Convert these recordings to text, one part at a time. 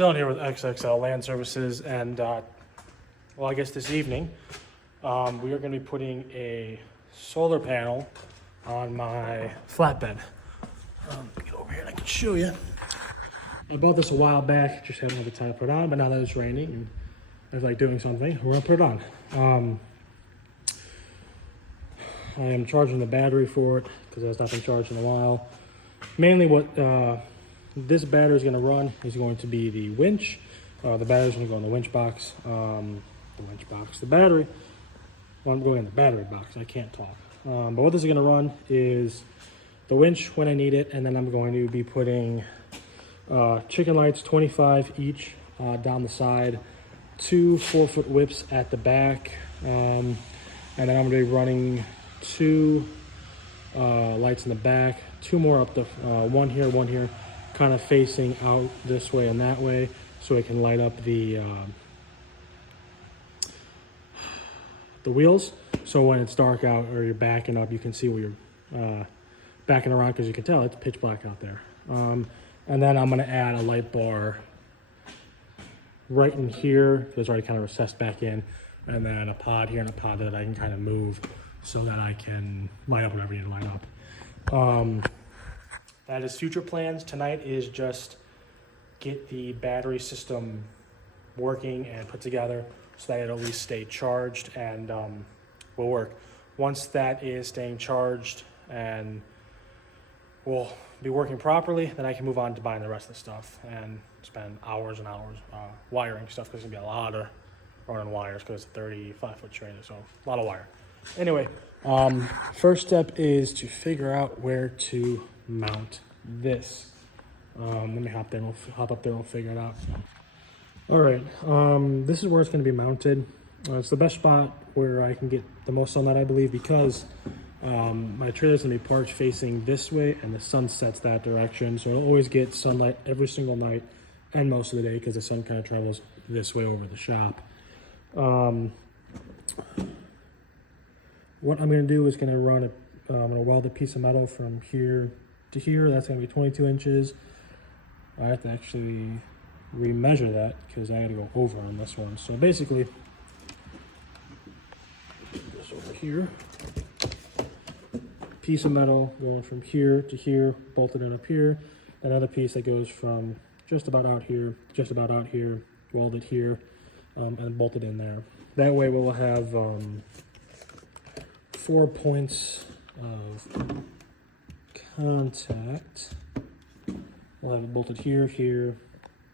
Dylan here with XXL Land Services, and well, I guess this evening we are going to be putting a solar panel on my flatbed. Get over here and I can show you. I bought this a while back, just haven't had the time to put it on, but now that it's raining and I was like doing something, we're going to put it on. I am charging the battery for it because it has not been charged in a while. Mainly what this battery is going to run is going to be the winch. The battery is going to go in the winch box. The battery, well, I'm going in the battery box. I can't talk. But what this is going to run is the winch when I need it, and then I'm going to be putting chicken lights, 25 each, down the side, 2 4-foot whips at the back, and then I'm going to be running 2 lights in the back, 2 more up the one here, kind of facing out this way and that way, so it can light up the wheels. So when it's dark out or you're backing up, you can see where you're backing around, because you can tell it's pitch black out there. And then I'm going to add a light bar right in here, because it's already kind of recessed back in, and then a pod here and a pod that I can kind of move so that I can light up whatever you need to light up. That is future plans. Tonight is just get the battery system working and put together so that it'll at least stay charged and will work. Once that is staying charged and will be working properly, then I can move on to buying the rest of the stuff and spend hours and hours wiring stuff, because it's gonna be a lot of running wires because it's a 35-foot trailer, so a lot of wire. Anyway, first step is to figure out where to mount this. Let me hop up there and we'll figure it out. All right, this is where it's going to be mounted. It's the best spot where I can get the most sunlight, I believe, because my trailer's going to be parked facing this way and the sun sets that direction, so it'll always get sunlight every single night and most of the day, because the sun kind of travels this way over the shop. What I'm going to do is going to run I'm going to weld a piece of metal from here to here. That's going to be 22 inches. I have to actually remeasure that because I got to go over on this one. So basically, this over here, piece of metal going from here to here, bolted in up here. Another piece that goes from just about out here, welded here, and bolted in there. That way we'll have 4 points of contact. We'll have it bolted here, here,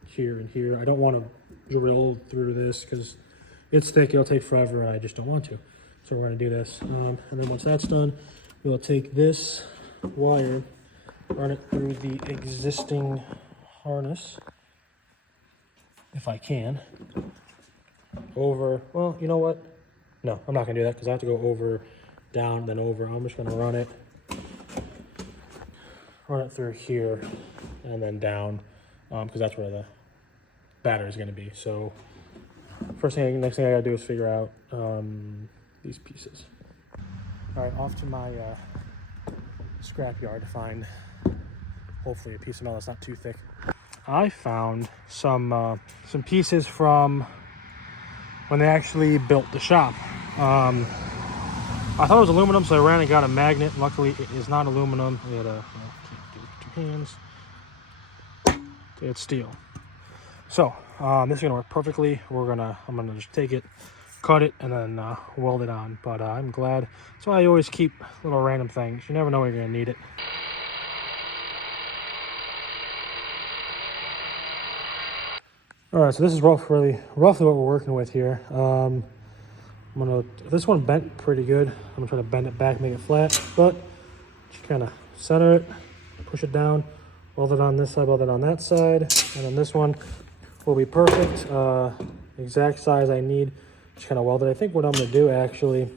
here, and here. I don't want to drill through this because it's thick, it'll take forever, and I just don't want to. So we're going to do this. And then once that's done, we'll take this wire, run it through the existing harness, if I can, over, well, you know what? No, I'm not going to do that because I have to go over, down, then over. I'm just going to run it through here and then down, because that's where the battery is going to be. So next thing I got to do is figure out these pieces. All right, off to my scrapyard to find hopefully a piece of metal that's not too thick. I found some pieces from when they actually built the shop. I thought it was aluminum, so I ran and got a magnet. Luckily, it is not aluminum. It can't do it with 2 hands. It's steel. So this is gonna work perfectly. I'm gonna just take it, cut it, and then weld it on. But I'm glad. That's why I always keep little random things. You never know when you're gonna need it. All right, so this is roughly what we're working with here. This one bent pretty good. I'm gonna try to bend it back, make it flat, but just kind of center it, push it down, weld it on this side, weld it on that side, and then this one will be perfect. Exact size I need. Just kind of weld it. I think what I'm gonna do actually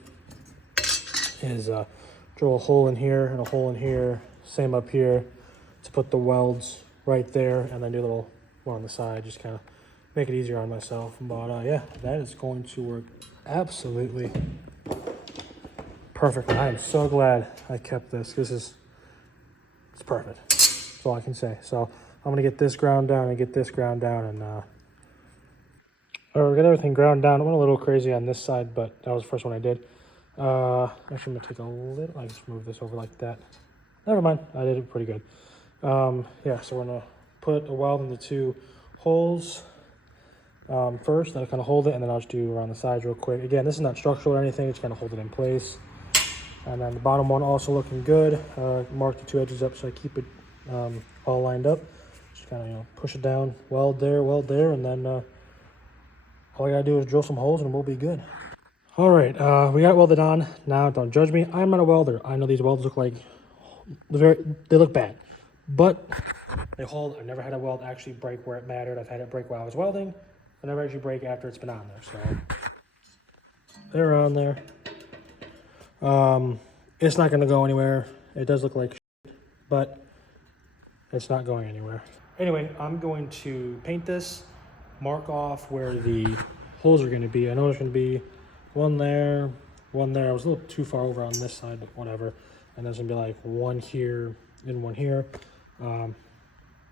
is drill a hole in here and a hole in here, same up here, to put the welds right there, and then do a little one on the side, just kind of make it easier on myself. But yeah, that is going to work absolutely perfect. I am so glad I kept this. It's perfect. That's all I can say. So I'm gonna get this ground down and get this ground down and or get everything ground down. I went a little crazy on this side, but that was the first one I did. Actually, I'm gonna take a little. I just move this over like that. Never mind, I did it pretty good. Yeah, so we're gonna put a weld in the 2 holes first. Then I kind of hold it, and then I'll just do around the sides real quick. Again, this is not structural or anything; it's kind of hold it in place. And then the bottom one also looking good. Mark the 2 edges up so I keep it all lined up. Just kind of push it down, weld there, and then all I gotta do is drill some holes and we'll be good. All right, we got it welded on. Now, don't judge me. I'm not a welder. I know these welds look like they look bad, but they hold. I've never had a weld actually break where it mattered. I've had it break while I was welding, but never actually break after it's been on there. So they're on there. It's not going to go anywhere. It does look like shit, but it's not going anywhere. Anyway, I'm going to paint this, mark off where the holes are going to be. I know there's going to be one there, one there. I was a little too far over on this side, but whatever. And there's going to be like one here and one here. I'm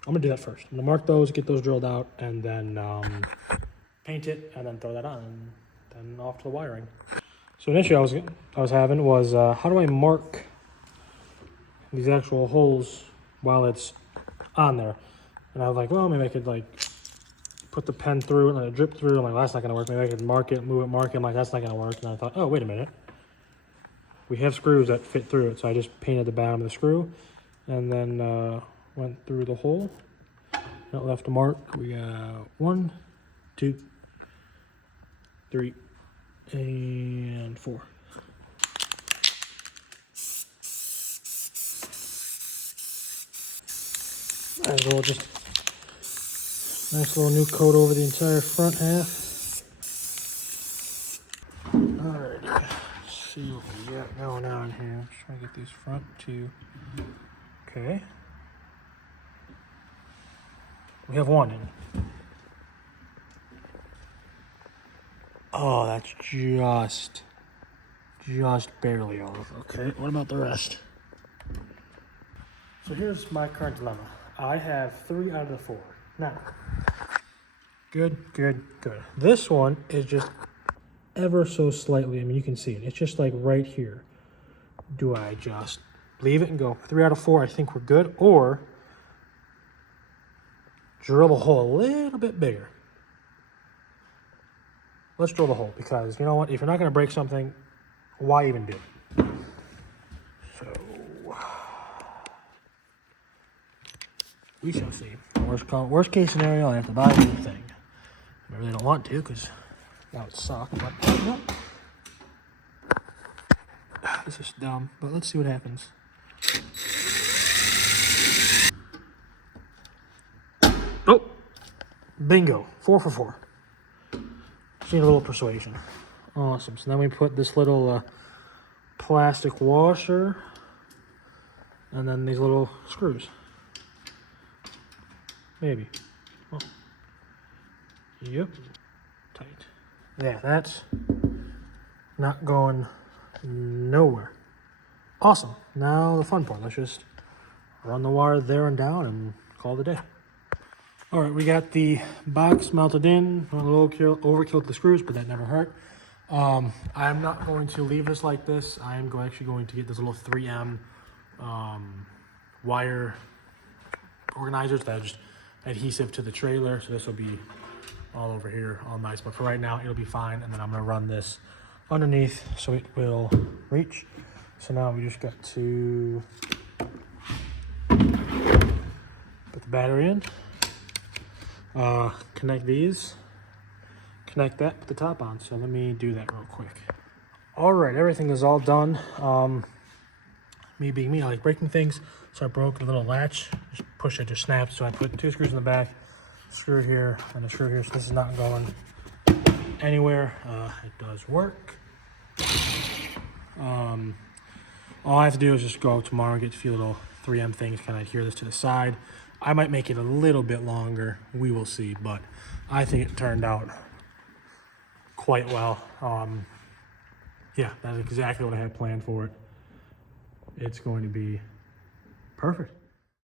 going to do that first. I'm going to mark those, get those drilled out, and then paint it, and then throw that on, and then off to the wiring. So an issue I was having was how do I mark these actual holes while it's on there? And I was like, well, maybe I could like put the pen through it and let it drip through. I'm like, well, that's not gonna work. Maybe I could mark it, move it, mark it. I'm like, that's not gonna work. And I thought, oh, wait a minute. We have screws that fit through it. So I just painted the bottom of the screw and then went through the hole. That left a mark. We got 1, 2, 3, and 4. Might as well just nice little new coat over the entire front half. Alrighty, let's see what we got going on here. Just trying to get these front 2. Okay. We have 1 in. Oh, that's just barely off. Okay, what about the rest? So here's my current dilemma. I have 3 out of the 4. Now, good. This one is just ever so slightly, I mean, you can see it. It's just like right here. Do I just leave it and go 3 out of 4, I think we're good, or drill the hole a little bit bigger? Let's drill the hole, because you know what? If you're not going to break something, why even do it? So we shall see. Worst case scenario, I have to buy a new thing. I really don't want to, because that would suck. But no. This is dumb, but let's see what happens. Oh, bingo! 4 for 4. Just need a little persuasion. Awesome. So then we put this little plastic washer, and then these little screws. Maybe. Oh. Yep. Tight. Yeah, that's not going nowhere. Awesome. Now the fun part. Let's just run the wire there and down and call it a day. All right, we got the box mounted in. A little overkill with the screws, but that never hurt. I'm not going to leave this like this. I am actually going to get this little 3M wire organizers that are just adhesive to the trailer. So this will be all over here, all nice. But for right now, it'll be fine. And then I'm going to run this underneath so it will reach. So now we just got to put the battery in. Connect these, connect that, put the top on. So let me do that real quick. All right, everything is all done. Me being me, I like breaking things. So I broke the little latch, just push it, just snaps. So I put 2 screws in the back, screw here, and a screw here. So this is not going anywhere. It does work. All I have to do is just go out tomorrow and get a few little 3M things, kind of adhere this to the side. I might make it a little bit longer. We will see, but I think it turned out quite well. Yeah, that's exactly what I had planned for it. It's going to be perfect.